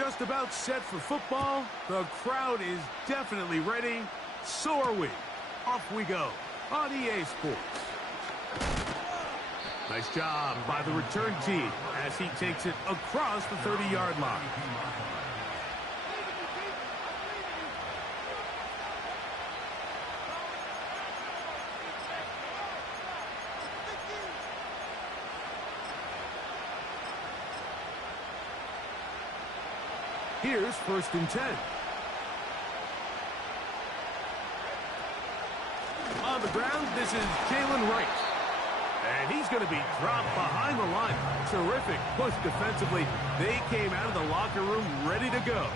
just about set for football. The crowd is definitely ready. So are we. Off we go on EA Sports. Nice job by the return team as he takes it across the 30-yard line. Here's 1st and 10. On the ground, this is Jalen Wright. And he's going to be dropped behind the line. Terrific push defensively. They came out of the locker room ready to go.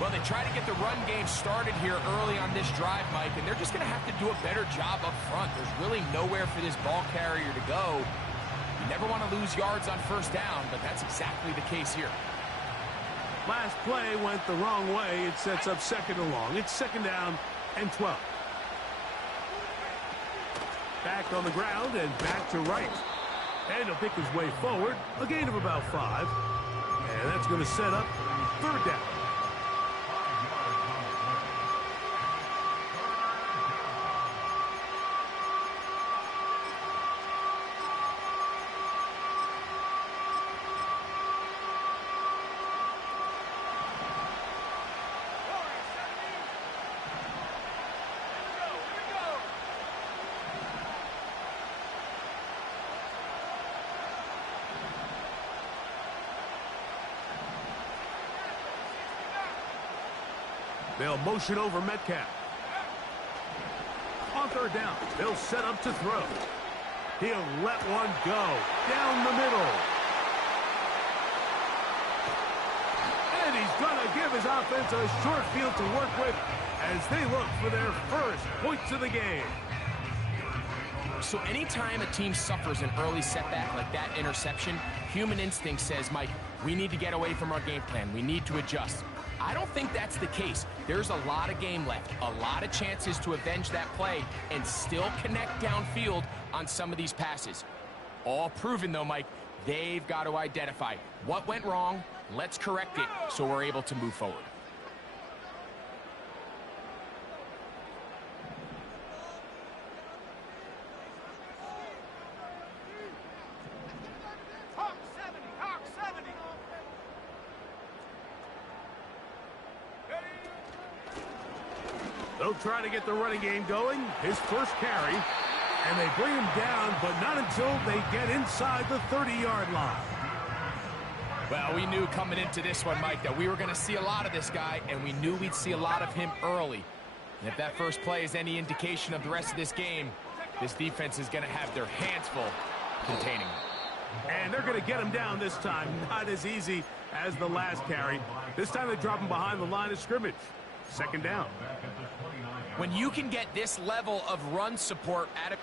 Well, they try to get the run game started here early on this drive, Mike, and they're just going to have to do a better job up front. There's really nowhere for this ball carrier to go. You never want to lose yards on 1st down, but that's exactly the case here. Last play went the wrong way. It sets up 2nd and long. It's 2nd down and 12. Back on the ground and back to Wright. And he'll pick his way forward. A gain of about 5. And that's going to set up 3rd down. They'll motion over Metcalf. On 3rd down, they'll set up to throw. He'll let one go down the middle. And he's going to give his offense a short field to work with as they look for their first points of the game. So anytime a team suffers an early setback like that interception, human instinct says, Mike, we need to get away from our game plan. We need to adjust. I don't think that's the case. There's a lot of game left, a lot of chances to avenge that play and still connect downfield on some of these passes. All proven, though, Mike, they've got to identify what went wrong, let's correct it so we're able to move forward. They'll try to get the running game going. His first carry. And they bring him down, but not until they get inside the 30-yard line. Well, we knew coming into this one, Mike, that we were going to see a lot of this guy, and we knew we'd see a lot of him early. And if that first play is any indication of the rest of this game, this defense is going to have their hands full containing him. And they're going to get him down this time. Not as easy as the last carry. This time they drop him behind the line of scrimmage. 2nd down. When you can get this level of run support at a...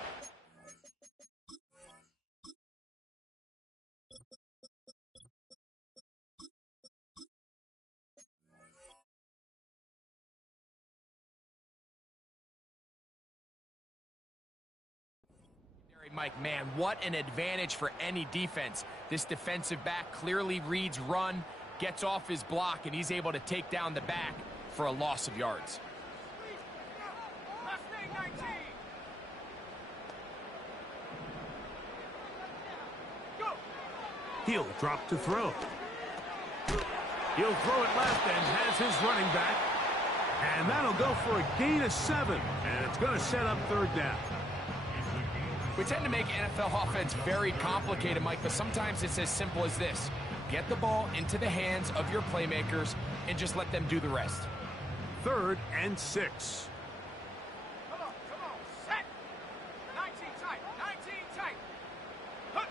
Mike, man, what an advantage for any defense. This defensive back clearly reads run, gets off his block, and he's able to take down the back for a loss of yards. He'll drop to throw. He'll throw it left and has his running back. And that'll go for a gain of 7. And it's going to set up 3rd down. We tend to make NFL offense very complicated, Mike, but sometimes it's as simple as this. Get the ball into the hands of your playmakers and just let them do the rest. 3rd and 6. Come on, set. 19 tight, 19 tight. Huh.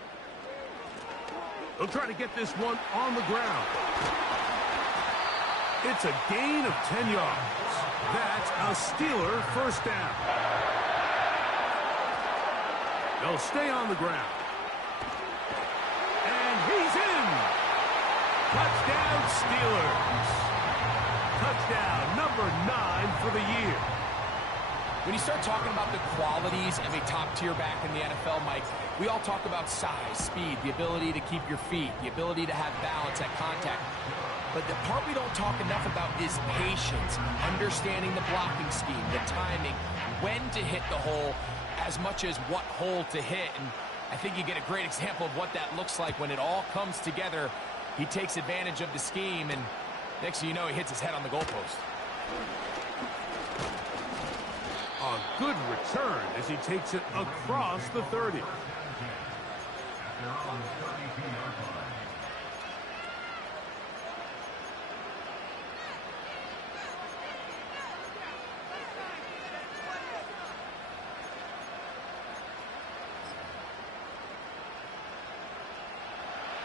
They'll try to get this one on the ground. It's a gain of 10 yards. That's a Steeler 1st down. They'll stay on the ground. And he's in. Touchdown, Steelers. Touchdown number 9 for the year. When you start talking about the qualities of a top-tier back in the NFL, Mike, we all talk about size, speed, the ability to keep your feet, the ability to have balance at contact. But the part we don't talk enough about is patience, understanding the blocking scheme, the timing, when to hit the hole, as much as what hole to hit. And I think you get a great example of what that looks like when it all comes together. He takes advantage of the scheme, and next thing you know, he hits his head on the goalpost. A good return as he takes it across the 30.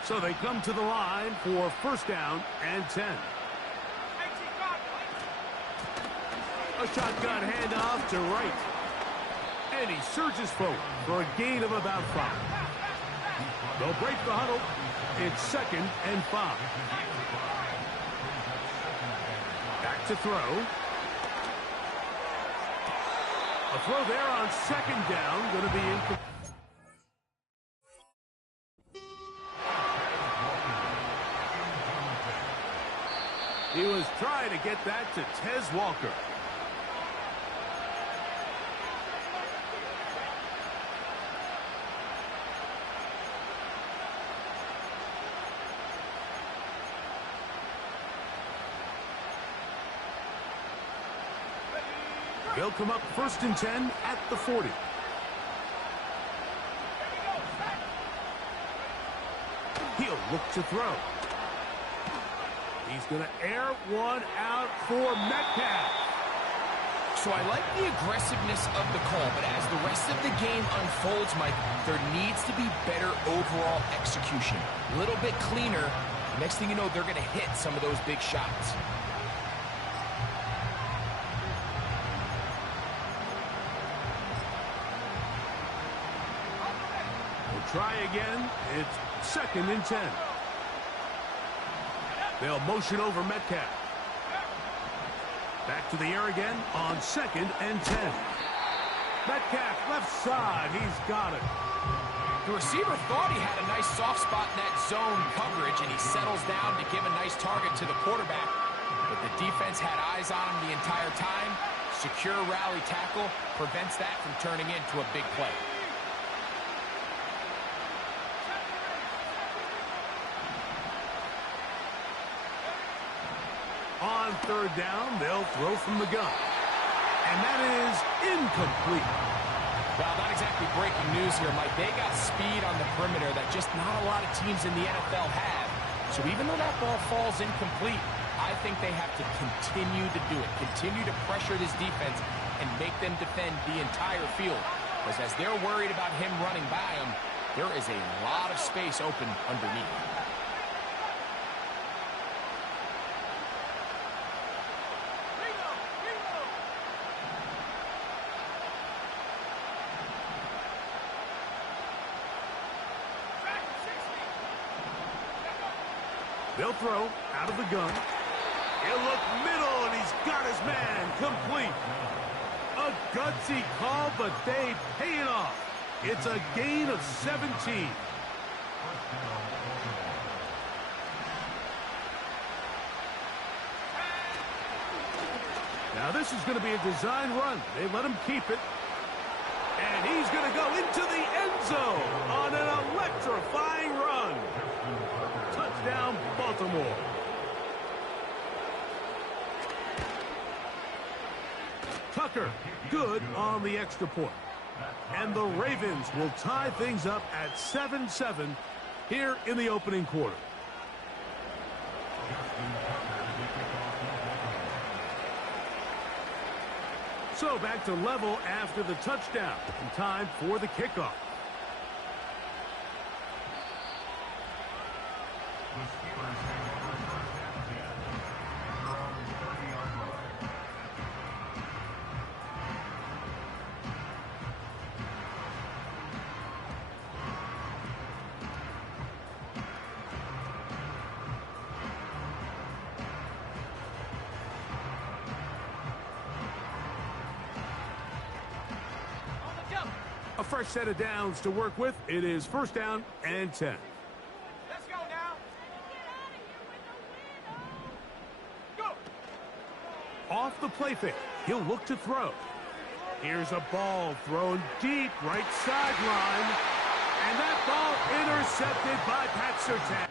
So they come to the line for first down and 10. A shotgun handoff to right. And he surges forward for a gain of about 5. They'll break the huddle. It's 2nd and 5. Back to throw. A throw there on 2nd down. Going to be incomplete. He was trying to get that to Tez Walker. They'll come up 1st and 10 at the 40. He'll look to throw. He's going to air one out for Metcalf. So I like the aggressiveness of the call, but as the rest of the game unfolds, Mike, there needs to be better overall execution. A little bit cleaner. Next thing you know, they're going to hit some of those big shots. We'll try again. It's 2nd and 10. They'll motion over Metcalf. Back to the air again on 2nd and 10. Metcalf left side. He's got it. The receiver thought he had a nice soft spot in that zone coverage, and he settles down to give a nice target to the quarterback. But the defense had eyes on him the entire time. Secure rally tackle prevents that from turning into a big play. On 3rd down, they'll throw from the gun. And that is incomplete. Well, not exactly breaking news here, Mike. They got speed on the perimeter that just not a lot of teams in the NFL have. So even though that ball falls incomplete, I think they have to continue to do it. Continue to pressure this defense and make them defend the entire field. Because as they're worried about him running by them, there is a lot of space open underneath. They'll throw out of the gun. He'll look middle, and he's got his man complete. A gutsy call, but they pay it off. It's a gain of 17. Now this is going to be a design run. They let him keep it. And he's going to go into the end zone on an electrifying run. Touchdown, Baltimore. Tucker, good on the extra point. And the Ravens will tie things up at 7-7 here in the opening quarter. So back to level after the touchdown. And time for the kickoff. fresh set of downs to work with. It is first down and 10. Let's go now. Go. Off the play fake, he'll look to throw. Here's a ball thrown deep right sideline. And that ball intercepted by Pat Surtain.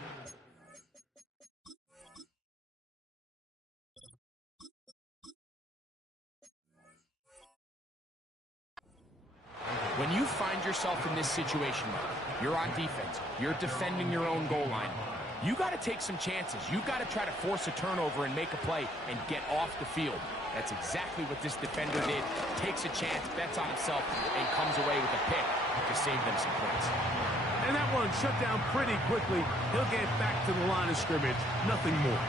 When you find yourself in this situation, you're on defense, you're defending your own goal line, you got to take some chances. You got to try to force a turnover and make a play and get off the field. That's exactly what this defender did. Takes a chance, bets on himself, and comes away with a pick to save them some points. And that one shut down pretty quickly. He'll get back to the line of scrimmage. Nothing more.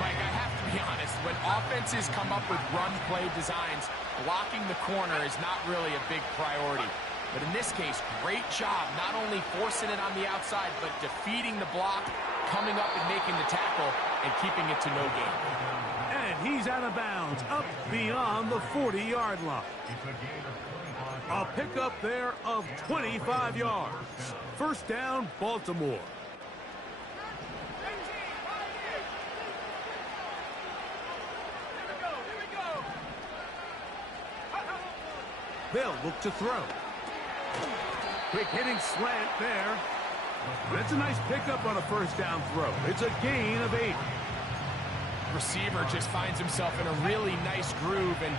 Mike, I have to be honest. When offenses come up with run-play designs, blocking the corner is not really a big priority. But in this case, great job not only forcing it on the outside, but defeating the block, coming up and making the tackle, and keeping it to no gain. And he's out of bounds, up beyond the 40-yard line. A pickup there of 25 yards. First down, Baltimore. They'll look to throw. Quick hitting slant there. That's a nice pickup on a first down throw. It's a gain of 8. Receiver just finds himself in a really nice groove, and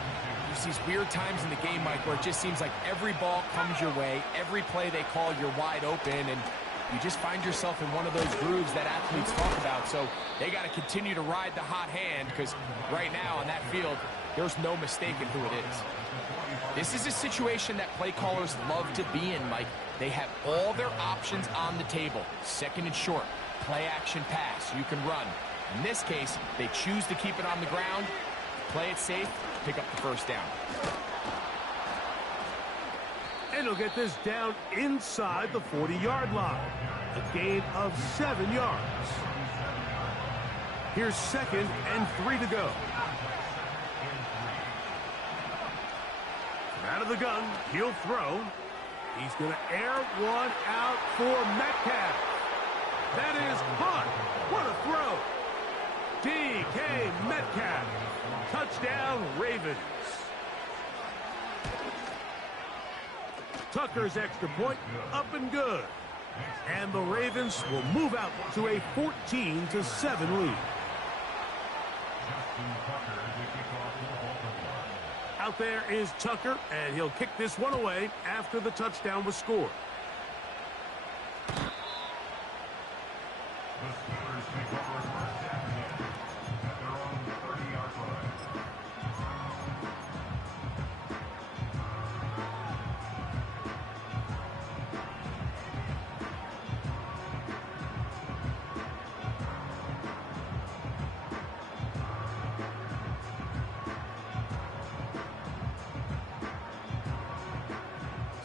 there's these weird times in the game, Mike, where it just seems like every ball comes your way, every play they call, you're wide open, and you just find yourself in one of those grooves that athletes talk about. So they got to continue to ride the hot hand, because right now on that field, there's no mistaking who it is. This is a situation that play callers love to be in, Mike. They have all their options on the table. Second and short, play action pass, you can run. In this case, they choose to keep it on the ground, play it safe, pick up the first down. And he'll get this down inside the 40-yard line. A gain of 7 yards. Here's second and 3 to go. Out of the gun, he'll throw. He's going to air one out for Metcalf. That is caught. What a throw. DK Metcalf. Touchdown, Ravens. Tucker's extra point, up and good. And the Ravens will move out to a 14-7 lead. Out there is Tucker, and he'll kick this one away after the touchdown was scored.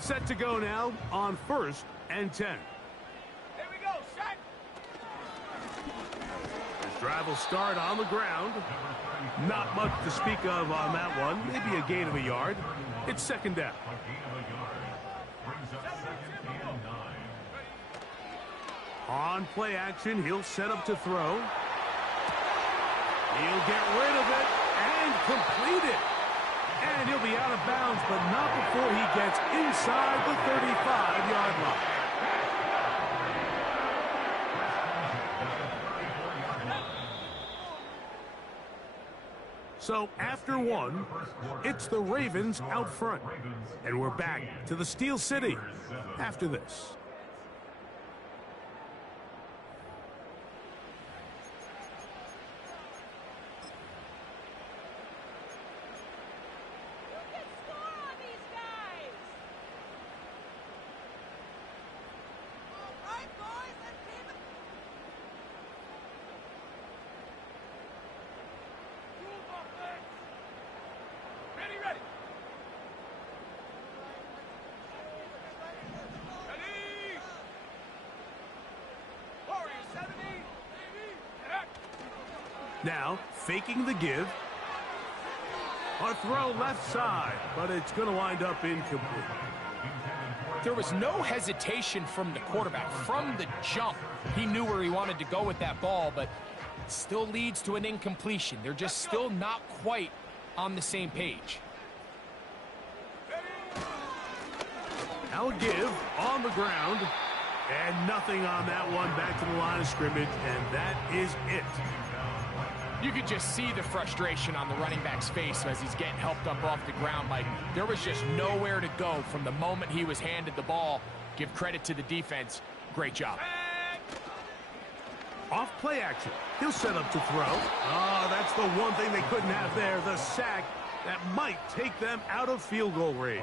Set to go now on first and 10. Here we go, set. This drive will start on the ground. Not much to speak of on that one. Maybe a gain of a yard. It's second down. On play action, he'll set up to throw. He'll get rid of it and complete it. And he'll be out of bounds, but not before he gets inside the 35-yard line. So after one, it's the Ravens out front. And we're back to the Steel City after this. Now, faking the give. A throw left side, but it's going to wind up incomplete. There was no hesitation from the quarterback. From the jump, he knew where he wanted to go with that ball, but it still leads to an incompletion. They're just still not quite on the same page. I'll give on the ground. And nothing on that one. Back to the line of scrimmage, and that is it. You could just see the frustration on the running back's face as he's getting helped up off the ground. Like, there was just nowhere to go from the moment he was handed the ball. Give credit to the defense. Great job. Off play action. He'll set up to throw. Oh, that's the one thing they couldn't have there, the sack that might take them out of field goal range.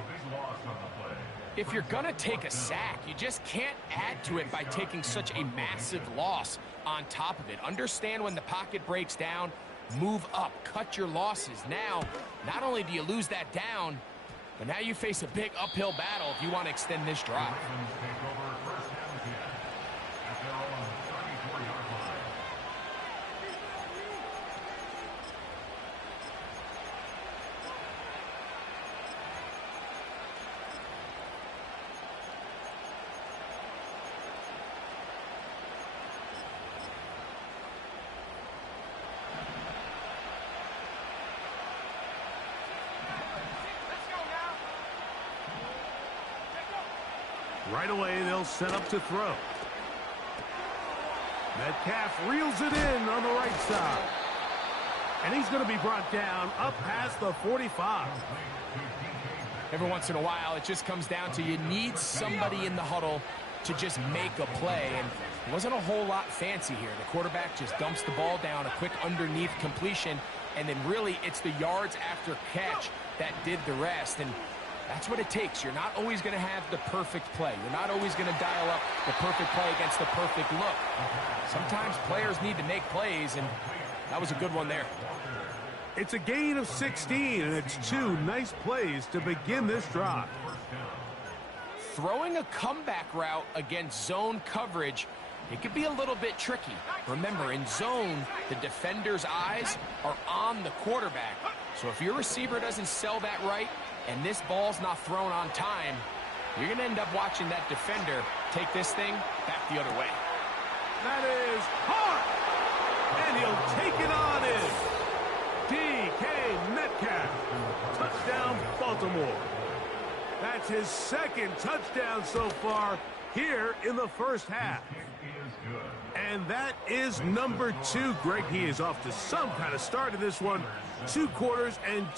If you're going to take a sack, you just can't add to it by taking such a massive loss on top of it. Understand when the pocket breaks down, move up, cut your losses. Now, not only do you lose that down, but now you face a big uphill battle if you want to extend this drive. Right away, they'll set up to throw. Metcalf reels it in on the right side. And he's going to be brought down up past the 45. Every once in a while, it just comes down to you need somebody in the huddle to just make a play. And it wasn't a whole lot fancy here. The quarterback just dumps the ball down, a quick underneath completion, and then really it's the yards after catch that did the rest. And that's what it takes. You're not always going to have the perfect play. You're not always going to dial up the perfect play against the perfect look. Sometimes players need to make plays, and that was a good one there. It's a gain of 16, and it's two nice plays to begin this drive. Throwing a comeback route against zone coverage, it could be a little bit tricky. Remember, in zone, the defender's eyes are on the quarterback. So if your receiver doesn't sell that right, and this ball's not thrown on time, you're going to end up watching that defender take this thing back the other way. That is hard. And he'll take it on in. DK Metcalf. Touchdown, Baltimore. That's his second touchdown so far here in the first half. And that is number 2. Greg, he is off to some kind of start in this one. 2 quarters and